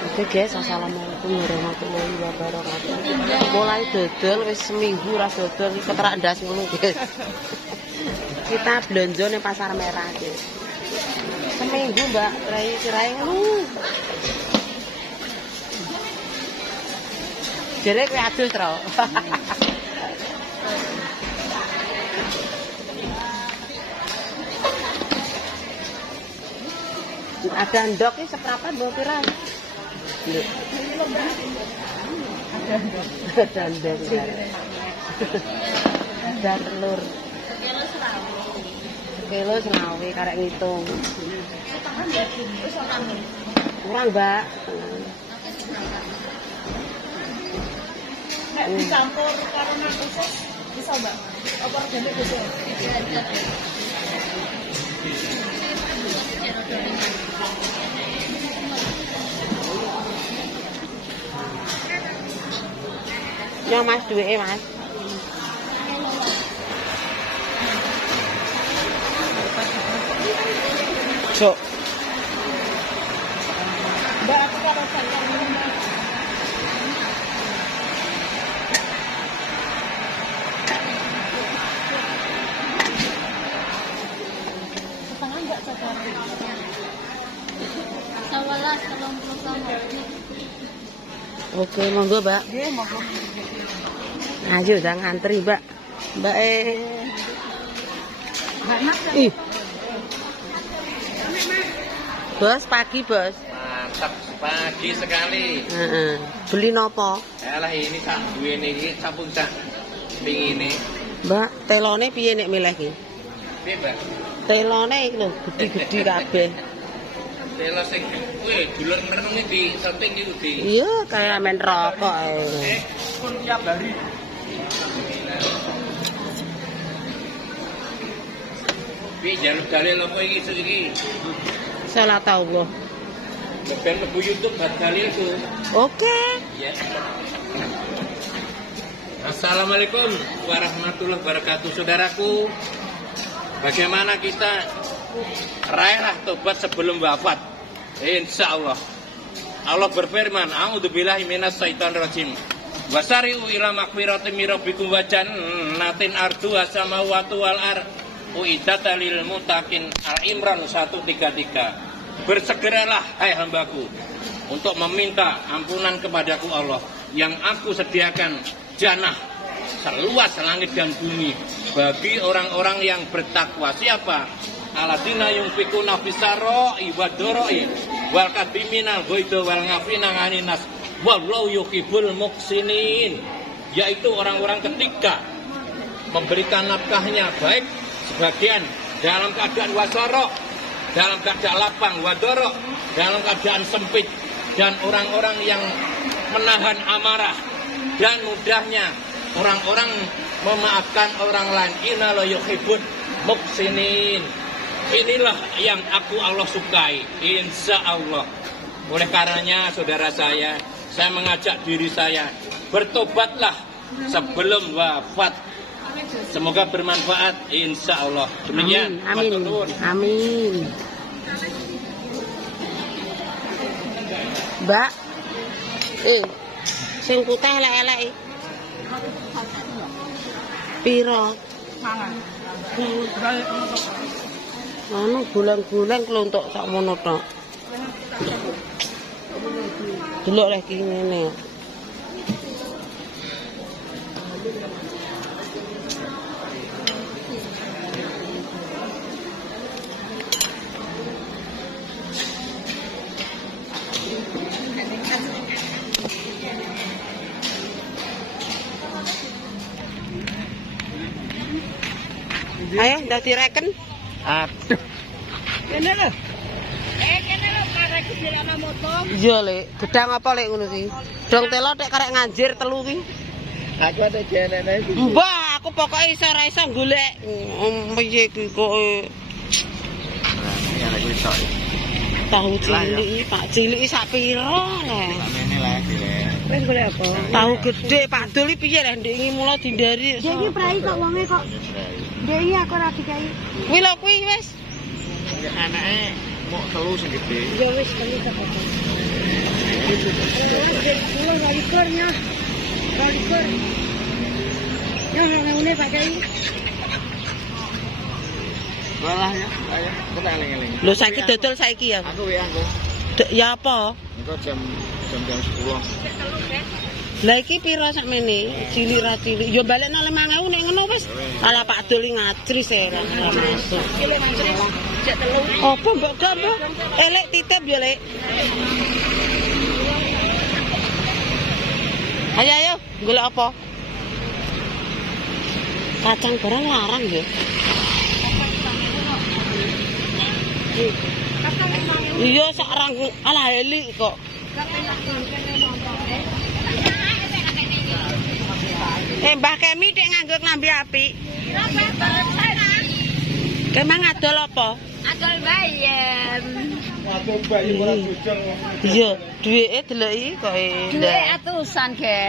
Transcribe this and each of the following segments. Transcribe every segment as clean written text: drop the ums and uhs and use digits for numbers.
Oke guys, assalamualaikum warahmatullahi wabarakatuh. Mulai dodol wis seminggu ora dodol keterak ndas ngono guys. Kita belanja ning pasar merah guys. Seminggu Mbak, cerai ngono. Jere kowe adus tro. Ada ndok iki seprapat mbok pira? Ada ndok. Ada telur. Kilo selawe karek ngitung. Kurang, Mbak. Nek dicampur karo nang usus bisa, Mbak. Apa organik bisa? Ya Mas duweke Mas. Cuk. Mbak aku karo santan minum. Setengah enggak sabar. 11 sama. Oke, monggo, Mbak. Nggih, monggo. Ayo udah ngantri, Mbak. Mbak Ih. Bos, pagi, Bos. Mantap, pagi sekali. Beli nopo? Alah ini tak duwene iki sampun tak pingine. Mbak, telone piye nek milih iki? Piye, Mbak? Telone iki lho, gede-gede kabeh. Telo sing kuwi dulur meneng di samping iki di. Iya, kayak men rokok ae. Pun tiap hari. Piye jaluk dalil apa iki iki? Salat Allah. Ben mlebu YouTube buat dalil tuh. Oke. Ya. Assalamualaikum warahmatullahi wabarakatuh, saudaraku. Bagaimana kita raihlah tobat sebelum wafat? Insya Allah. Allah berfirman, "A'udzubillahi minasyaitonir rajim. Wasari'u ila maghfiratin min rabbikum wa jannatin arduha samawati wal ardh uiddat lil muttaqin." Al-Imran 133. Bersegeralah hai hambaku untuk meminta ampunan kepadaku Allah yang aku sediakan jannah seluas langit dan bumi bagi orang-orang yang bertakwa. Siapa? Alladzina yunfikuna fis-sarra'i wad-dharra'i wal kadhiminal ghaidha wal ngafina 'anil nas wallahu yuhibbul muhsinin, yaitu orang-orang ketiga memberikan nafkahnya baik sebagian dalam keadaan wasara, dalam keadaan lapang, wadoro dalam keadaan sempit, dan orang-orang yang menahan amarah, dan mudahnya orang-orang memaafkan orang lain. Inna yuhibbul muhsinin. Inilah yang aku Allah sukai, insya Allah. Oleh karenanya saudara saya mengajak diri saya, bertobatlah sebelum wafat. Semoga bermanfaat, insya Allah. Demikian. Amin. Amin. Mbak, sing putih elek-elek. Piro? Mangan. Anu bulan-bulan klontok sak mono tok. Delok lek iki ngene. Ayo, udah direken. Aduh. Kene lho. Kene lho karek gede ana motong. Iya, Lek. Gedang apa lek ngono iki? Dong telo tek karek nganjir telu ki. Aku ada jenene iki. Mbah, aku pokoke iso ora iso golek piye iki kok Ya lek iso. tahu cilik, Pak cilik sak pira lek. Ini lah Wis golek apa? Tahu gede Pak Dul iki piye lek ndek iki mula dindari. Dia iki prai kok wonge kok. Dia iki aku ora dikai. Kuwi lho kuwi wis. Anake mau telu sing gede. Ya wis kali tak apa. Rolikurnya. Rolikur. Ya ngene Pak Kiai. Malahnya, ayo kita eling-eling. Lho saiki dodol saiki ya. Aku ya aku. Ya apa? Engko jam 10. Lah iki pira sakmene? Cilik ra cilik. Ya balekno 5.000 nek ngono wis. Ala Pak Dul ngajris e. Apa mbok gak mbok? Elek titip ya, Lek. Ayo ayo, golek apa? Kacang barang larang ya. Iya sak rang ala elik kok. Mbah Kemi nek nganggo klambi apik. Kemang adol apa? Adol bayam. Adol bayam ora bojong. Iya, duweke deloki kok Duit atusan, Ge.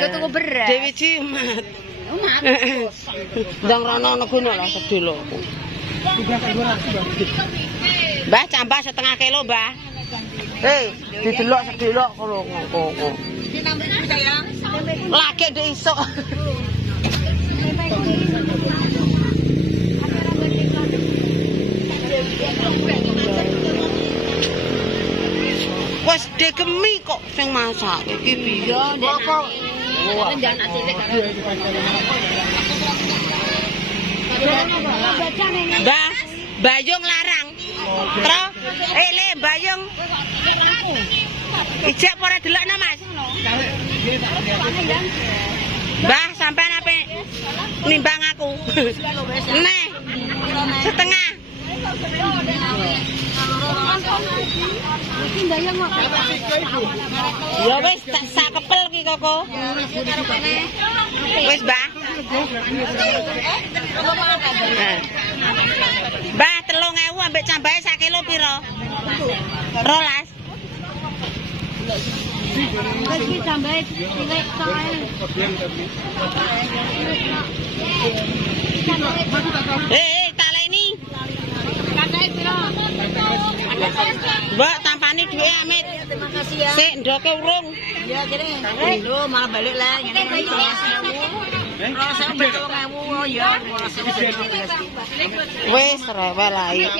Iku tuku beras. Dewi Cimat. Umat. Ndang rono ana gunung lah sedhe lho. Mbah cambah setengah kilo, Mbah. Didelok sedelok kono kok. Lagi ndek isuk. Wes degemi kok sing masak iki piye? Kok Mbah, Bayung larang. Tro, Le Bayung. Ijek ora delokno, Mas. Mbah, sampean ape nimbang aku? Neh. Setengah. Ya wis tak sak kepel ki koko. Wis, Mbah. Mbah 3.000 ambek cambahe sak kilo pira? 12. Wis iki cambahe cilik kae. Tak leni. Katae pira? Mbak tampani duwe amit. Terima kasih ya. Sik ndoke urung. Ya kene. Lho malah balik lah ngene. Rasa betul ya. Wis rewel ae.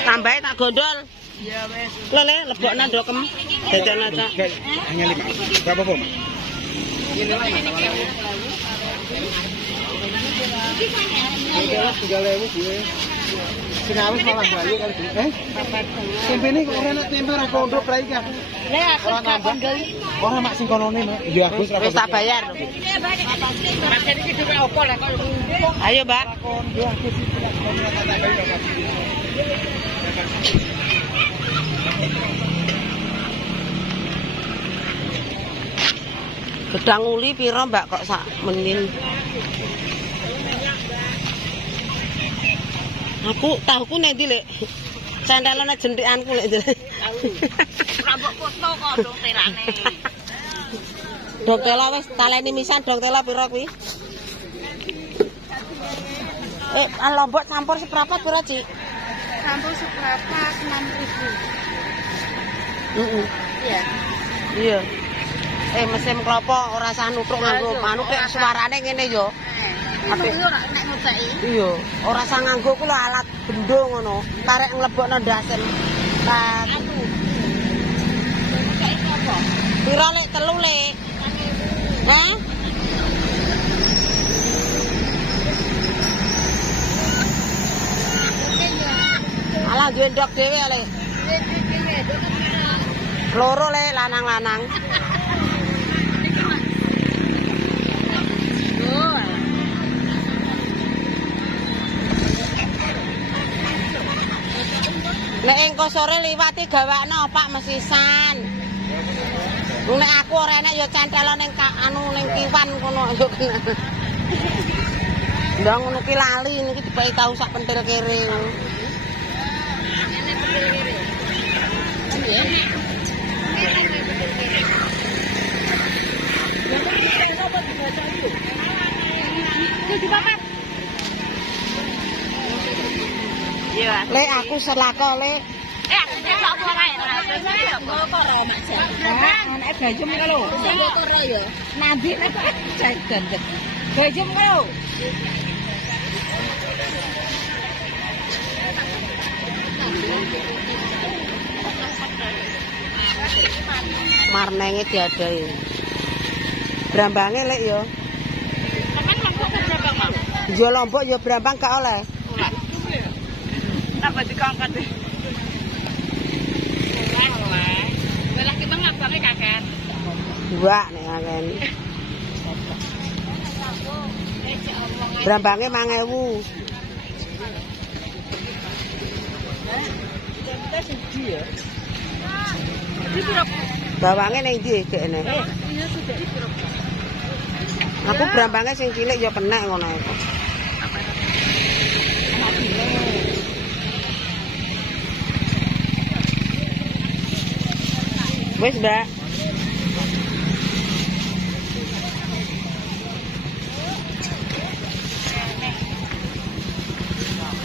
Tambahe tak gondol. Ya wis. Lho Le lebokna ndokem. Dadekno cak. Hanya 5. Berapa, Bom? Sinawis malah balik kali. Tempe ini kok ora nek tempe ora pondok ra iki aku. Lah aku gak kondol. Ora mak sing konone, Mak. Iya aku Wis tak bayar. Jadi iki duwe opo lah kok. Ayo, Mbak. Gedang uli pira, Mbak, kok sak menin? Aku tahuku nek ndi, Lek? Sandelane jentikanku lek ndi. Rambut foto kok dong terane. Dok tela wis taleni misan dok tela pira kuwi? Lombok campur seprapat pira, Cik? Campur seberapa 6.000. Iya. Iya. Mesin klopo ora sah nutruk nganggo manuk nek suarane ngene yo. Apik ora nek ngoceki. Iya, ora sah nganggo ku lho alat bendo ngono. Tarik nglebokno ndasen. Pira Lek 3 Lek? Hah? Alah duwe ndok dhewe Lek. Loro Lek lanang-lanang. Nek engko sore liwati gawakno Pak mesisan. Nek aku ora enak ya centelo ning ning kiwan kono yo kena. Ndang ngono ki lali niki dipeki tahu sak pentil kere. Iya. Lek aku selako Lek. Aku nyesok ora enak. Kok ora mak jan. gajum kalau. Nanti nek cek gandet. Gajum kalau. Marnenge diadai. Brambange lek yo. Kapan lombok ke Brambang, Mam? Yo Lombok yo Brambang gak oleh. Apa dikangkat deh? Oleh. Belah ki bang abange kakek. Dua nek ngene. Brambange 5.000. Kita siji ya. Bawange ning ndi gekne? Iya sudah di piro? Aku Brambange sing cilik ya kenek ngono iku. Wis, Mbak.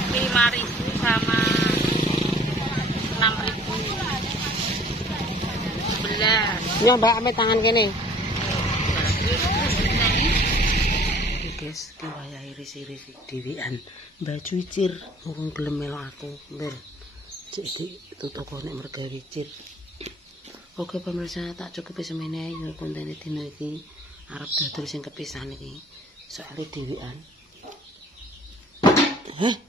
Rp5.000 sama Rp6.000. 11. Yo Mbak ame tangan kene. Guys, ki wayahe iris-iris dhewean. Mbak Cucir urung gelem melok aku, Mbir. Cek tutuk nek mergawe cir. Oke pemirsa, tak cukupi semene yo kontene dina iki. Arep dodol sing kepisan iki. Soale dhewean. Heh.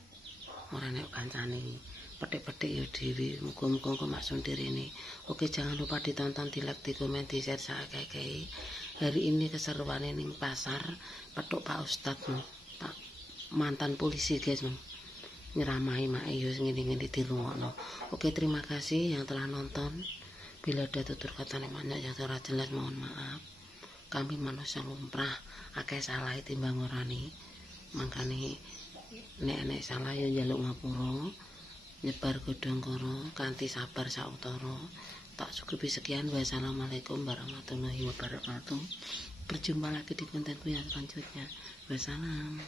Ora nek kancane iki. Petik-petik yo dhewe, muga-muga engko maksud direne. Oke, jangan lupa ditonton, di like, di komen, di share sakake. Hari ini keseruane ning pasar petuk Pak Ustadz, Pak mantan polisi guys, nyeramahi mak yo ngene-ngene dirungokno. Oke, terima kasih yang telah nonton. Bila ada tutur katanya banyak yang ora jelas mohon maaf. Kami manusia lumrah, akeh salah timbang ngorani. Mangkane nek salah ya njaluk ngapura. Nyebar godhong karo kanthi sabar sautara. Tak cukupi sekian. Wassalamualaikum warahmatullahi wabarakatuh. Berjumpa lagi di kontenku yang selanjutnya. Wassalam.